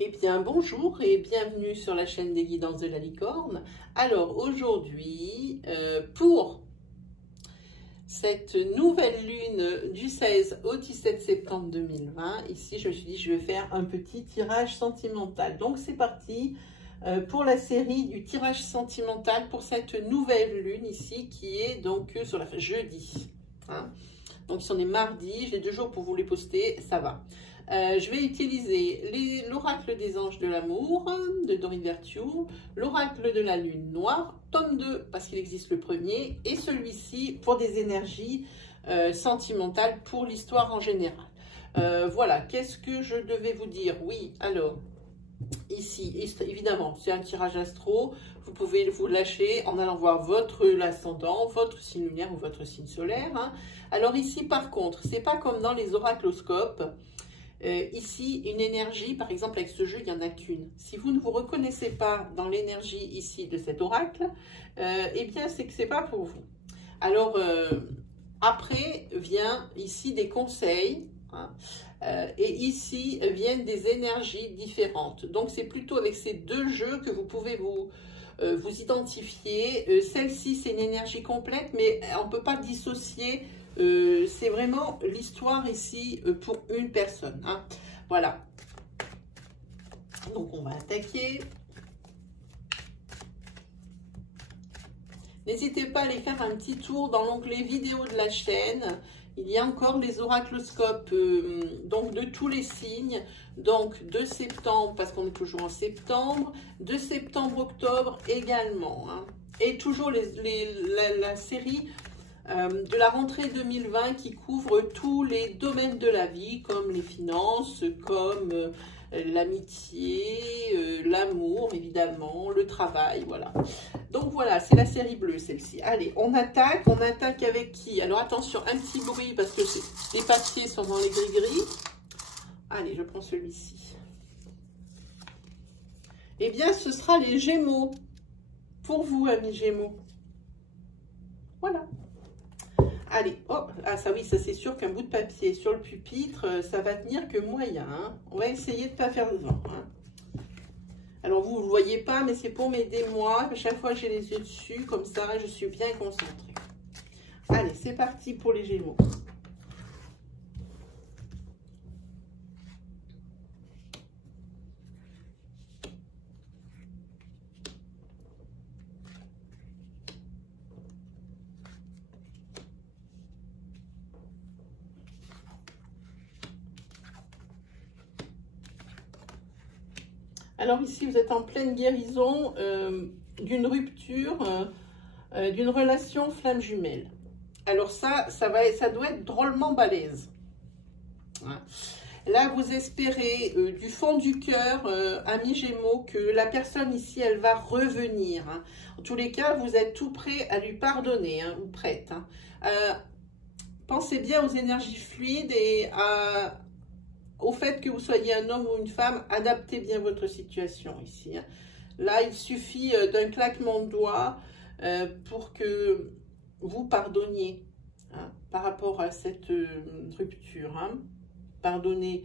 Eh bien, bonjour et bienvenue sur la chaîne des guidances de la licorne. Alors, aujourd'hui, pour cette nouvelle lune du 16 au 17 septembre 2020, ici, je me suis dit, je vais faire un petit tirage sentimental. Donc, c'est parti pour la série du tirage sentimental pour cette nouvelle lune ici, qui est donc sur la jeudi. Hein. Donc, si on est mardi, j'ai 2 jours pour vous les poster, ça va. Je vais utiliser l'oracle des anges de l'amour de Dorine Virtue, l'oracle de la lune noire, tome 2 parce qu'il existe le premier, et celui-ci pour des énergies sentimentales pour l'histoire en général. Voilà, qu'est-ce que je devais vous dire? Oui, alors, ici, évidemment, c'est un tirage astro, vous pouvez vous lâcher en allant voir votre ascendant, votre signe lunaire ou votre signe solaire. Hein. Alors ici, par contre, c'est pas comme dans les oracloscopes. Ici, une énergie, par exemple avec ce jeu, il n'y en a qu'une. Si vous ne vous reconnaissez pas dans l'énergie ici de cet oracle, eh bien c'est que ce n'est pas pour vous. Alors, après vient ici des conseils, hein, et ici viennent des énergies différentes. Donc c'est plutôt avec ces 2 jeux que vous pouvez vous identifier. Celle-ci, c'est une énergie complète, mais on ne peut pas dissocier. C'est vraiment l'histoire ici pour une personne. Hein. Voilà. Donc, on va attaquer. N'hésitez pas à aller faire un petit tour dans l'onglet vidéo de la chaîne. Il y a encore les oracloscopes donc de tous les signes. Donc, de septembre, parce qu'on est toujours en septembre. De septembre-octobre également. Hein. Et toujours la série de la rentrée 2020 qui couvre tous les domaines de la vie, comme les finances, comme l'amitié, l'amour, évidemment, le travail, voilà. Donc voilà, c'est la série bleue, celle-ci. Allez, on attaque avec qui? Alors attention, un petit bruit, parce que les papiers sont dans les gris-gris. Allez, je prends celui-ci. Eh bien, ce sera les Gémeaux, pour vous, amis Gémeaux. Voilà. Allez, hop, ah ça oui, ça c'est sûr qu'un bout de papier sur le pupitre, ça va tenir que moyen. Hein. On va essayer de ne pas faire le vent. Hein. Alors vous ne le voyez pas, mais c'est pour m'aider moi. À chaque fois j'ai les yeux dessus, comme ça je suis bien concentrée. Allez, c'est parti pour les Gémeaux. Alors ici, vous êtes en pleine guérison d'une rupture, d'une relation flamme jumelle. Alors ça doit être drôlement balèze. Hein. Là, vous espérez du fond du cœur, amis Gémeaux, que la personne ici, elle va revenir. Hein. En tous les cas, vous êtes tout prêt à lui pardonner, hein, ou prête. Hein. Pensez bien aux énergies fluides et au fait que vous soyez un homme ou une femme, adaptez bien votre situation ici. Hein. Là, il suffit d'un claquement de doigts pour que vous pardonniez hein, par rapport à cette rupture. Hein. Pardonnez.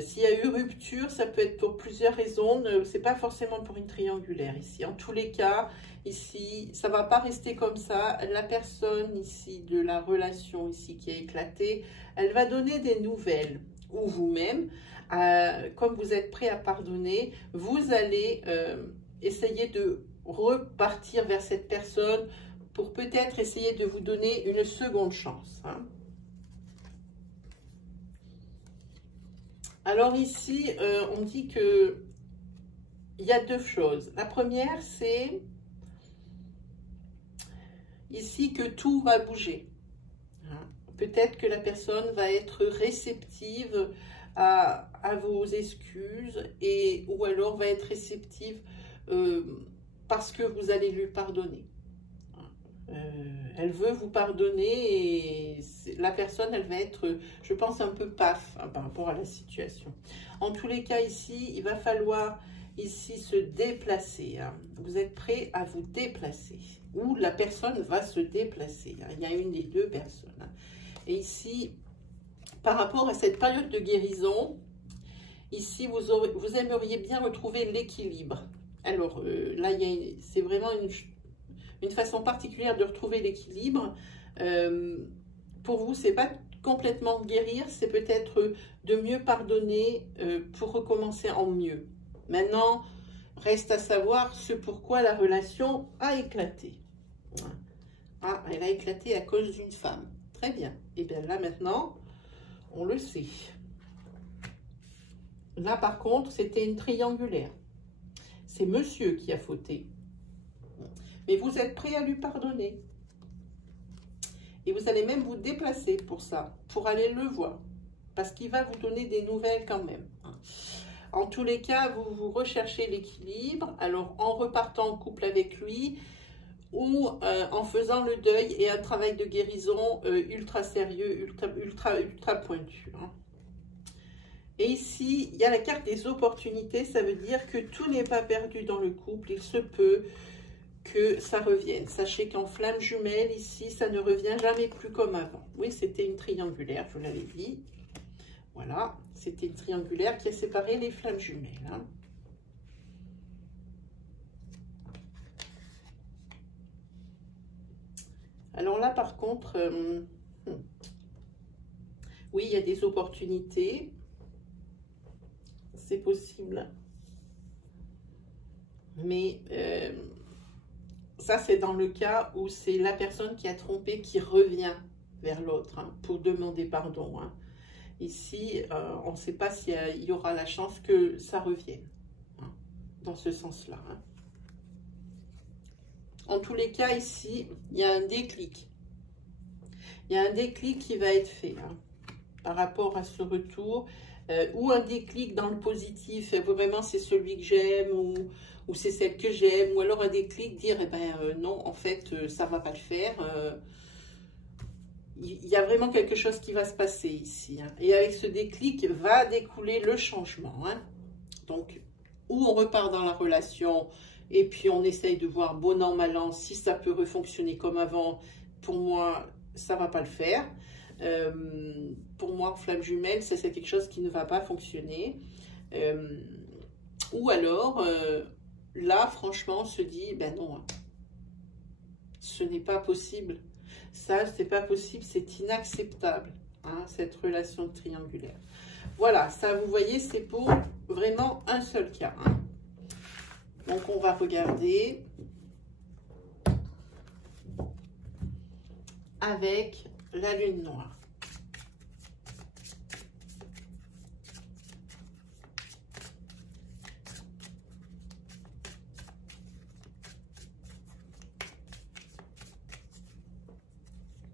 S'il y a eu rupture, ça peut être pour plusieurs raisons. Ce n'est pas forcément pour une triangulaire ici. En tous les cas, ici, ça ne va pas rester comme ça. La personne ici de la relation ici qui a éclaté, elle va donner des nouvelles. Ou vous-même, comme vous êtes prêt à pardonner, vous allez essayer de repartir vers cette personne pour peut-être essayer de vous donner une seconde chance. Hein. Alors ici, on dit que il y a 2 choses. La première, c'est ici que tout va bouger. Peut-être que la personne va être réceptive à vos excuses ou alors va être réceptive parce que vous allez lui pardonner. Elle veut vous pardonner et la personne, elle va être, je pense, un peu paf hein, par rapport à la situation. En tous les cas, ici, il va falloir ici se déplacer. Hein. Vous êtes prêt à vous déplacer ou la personne va se déplacer. Hein. Il y a une des 2 personnes. Hein. Et ici, par rapport à cette période de guérison, Ici, vous aimeriez bien retrouver l'équilibre. Alors là, c'est vraiment une façon particulière de retrouver l'équilibre. Pour vous, c'est pas complètement guérir, c'est peut-être de mieux pardonner pour recommencer en mieux. Maintenant, reste à savoir ce pourquoi la relation a éclaté. Ah, elle a éclaté à cause d'une femme. Très bien. Et bien là, maintenant, on le sait. Là, par contre, c'était une triangulaire. C'est monsieur qui a fauté. Mais vous êtes prêt à lui pardonner. Et vous allez même vous déplacer pour ça, pour aller le voir. Parce qu'il va vous donner des nouvelles quand même. En tous les cas, vous recherchez l'équilibre. Alors, en repartant en couple avec lui, ou en faisant le deuil et un travail de guérison ultra sérieux, ultra pointu. Hein. Et ici, il y a la carte des opportunités. Ça veut dire que tout n'est pas perdu dans le couple. Il se peut que ça revienne. Sachez qu'en flamme jumelle, ici, ça ne revient jamais plus comme avant. Oui, c'était une triangulaire, je vous l'avais dit. Voilà, c'était une triangulaire qui a séparé les flammes jumelles. Hein. Alors là, par contre, oui, il y a des opportunités. C'est possible. Mais ça, c'est dans le cas où c'est la personne qui a trompé qui revient vers l'autre hein, pour demander pardon. Hein. Ici, on ne sait pas s'il y aura la chance que ça revienne. Hein, dans ce sens-là. Hein. En tous les cas, ici, il y a un déclic. Il y a un déclic qui va être fait hein, par rapport à ce retour. Ou un déclic dans le positif, vraiment c'est celui que j'aime ou c'est celle que j'aime, ou alors un déclic, dire eh ben non, en fait ça va pas le faire. Il y a vraiment quelque chose qui va se passer ici. Hein. Et avec ce déclic va découler le changement. Hein. Donc, ou on repart dans la relation et puis on essaye de voir bon an, mal an, si ça peut refonctionner comme avant. Pour moi, ça va pas le faire. Pour moi, en flamme jumelle, c'est quelque chose qui ne va pas fonctionner. Ou alors, là, franchement, on se dit, ben non, ce n'est pas possible. Ça, c'est pas possible, c'est inacceptable, hein, cette relation triangulaire. Voilà, ça, vous voyez, c'est pour vraiment un seul cas. Hein. Donc, on va regarder avec la lune noire.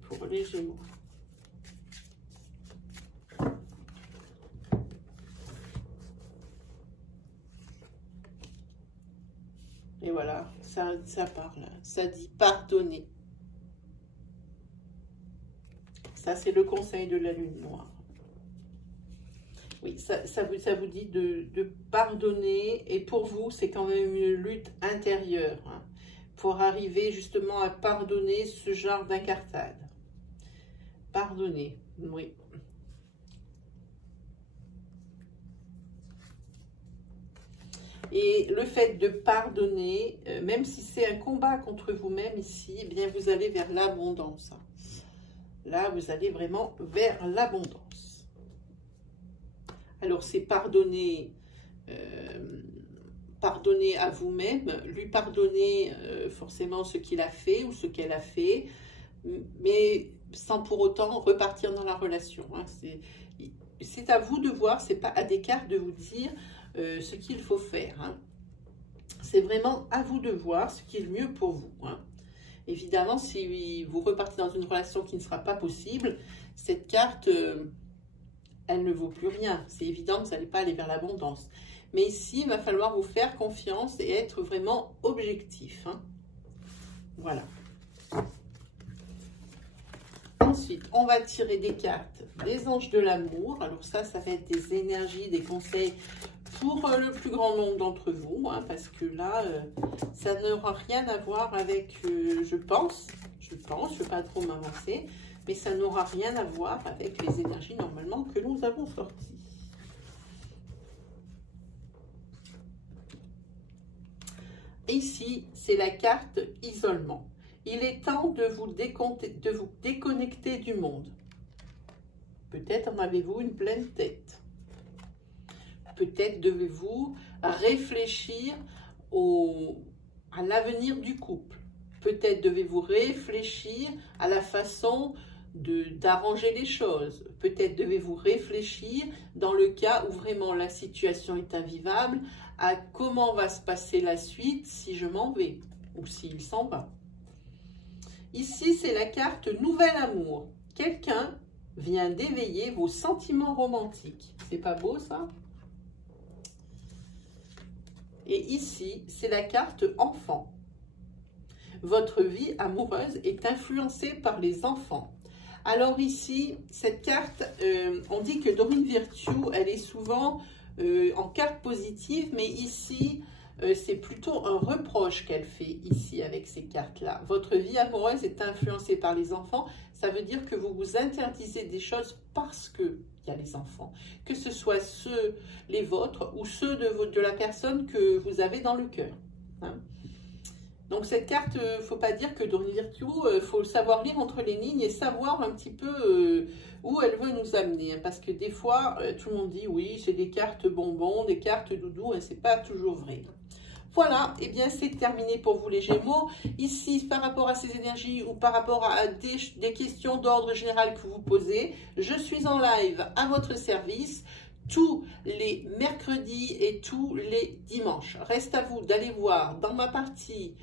Pour les Gémeaux. Et voilà, ça parle, ça dit pardonner. Ça, c'est le conseil de la lune noire. Oui, ça vous dit de pardonner. Et pour vous, c'est quand même une lutte intérieure. Hein, pour arriver justement à pardonner ce genre d'incartade. Pardonner, oui. Et le fait de pardonner, même si c'est un combat contre vous-même ici, eh bien vous allez vers l'abondance. Hein. Là, vous allez vraiment vers l'abondance. Alors, c'est pardonner, pardonner à vous-même, lui pardonner forcément ce qu'il a fait ou ce qu'elle a fait, mais sans pour autant repartir dans la relation. Hein. C'est à vous de voir, c'est pas à Descartes de vous dire ce qu'il faut faire. Hein. C'est vraiment à vous de voir ce qui est le mieux pour vous. Hein. Évidemment, si vous repartez dans une relation qui ne sera pas possible, cette carte, elle ne vaut plus rien. C'est évident que vous n'allez pas aller vers l'abondance. Mais ici, il va falloir vous faire confiance et être vraiment objectif. Hein. Voilà. Ensuite, on va tirer des cartes des anges de l'amour. Alors ça va être des énergies, des conseils pour le plus grand nombre d'entre vous, hein, parce que là, ça n'aura rien à voir avec, je pense, je ne vais pas trop m'avancer, mais ça n'aura rien à voir avec les énergies normalement que nous avons sorties. Ici, c'est la carte isolement. Il est temps de vous déconnecter du monde. Peut-être en avez-vous une pleine tête. Peut-être devez-vous réfléchir à l'avenir du couple. Peut-être devez-vous réfléchir à la façon d'arranger les choses. Peut-être devez-vous réfléchir dans le cas où vraiment la situation est invivable, à comment va se passer la suite si je m'en vais ou s'il s'en va. Ici, c'est la carte Nouvel Amour. Quelqu'un vient d'éveiller vos sentiments romantiques. C'est pas beau ça? Et ici, c'est la carte Enfant. Votre vie amoureuse est influencée par les enfants. Alors ici, cette carte, on dit que Dorine Virtue, elle est souvent en carte positive, mais ici, c'est plutôt un reproche qu'elle fait ici avec ces cartes-là. Votre vie amoureuse est influencée par les enfants. Ça veut dire que vous vous interdisez des choses parce que il y a les enfants. Que ce soit ceux, les vôtres, ou ceux de la personne que vous avez dans le cœur. Hein. Donc cette carte, il ne faut pas dire que Dorine Virtue, il faut savoir lire entre les lignes et savoir un petit peu où elle veut nous amener. Hein, parce que des fois, tout le monde dit oui, c'est des cartes bonbons, des cartes doudou, et ce n'est pas toujours vrai. Voilà, et bien c'est terminé pour vous les Gémeaux. Ici, par rapport à ces énergies ou par rapport à des questions d'ordre général que vous posez, je suis en live à votre service tous les mercredis et tous les dimanches. Reste à vous d'aller voir dans ma partie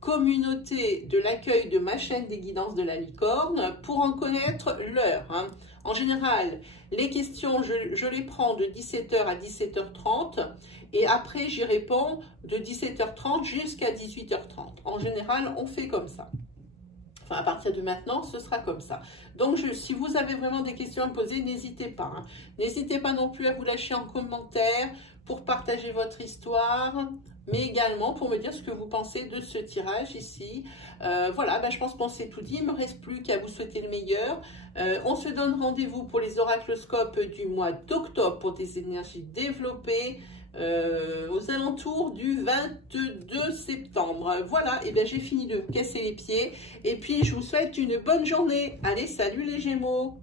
communauté de l'accueil de ma chaîne des guidances de la licorne pour en connaître l'heure. Hein. En général, les questions, je les prends de 17h à 17h30 et après j'y réponds de 17h30 jusqu'à 18h30. En général, on fait comme ça. Enfin, à partir de maintenant, ce sera comme ça. Donc, si vous avez vraiment des questions à me poser, n'hésitez pas. Hein. N'hésitez pas non plus à vous lâcher en commentaire pour partager votre histoire, mais également pour me dire ce que vous pensez de ce tirage ici. Voilà, ben, je pense qu'on s'est tout dit. Il ne me reste plus qu'à vous souhaiter le meilleur. On se donne rendez-vous pour les oracloscopes du mois d'octobre pour des énergies développées. Aux alentours du 22 septembre. Voilà, et bien j'ai fini de casser les pieds. Et puis je vous souhaite une bonne journée. Allez, salut les Gémeaux!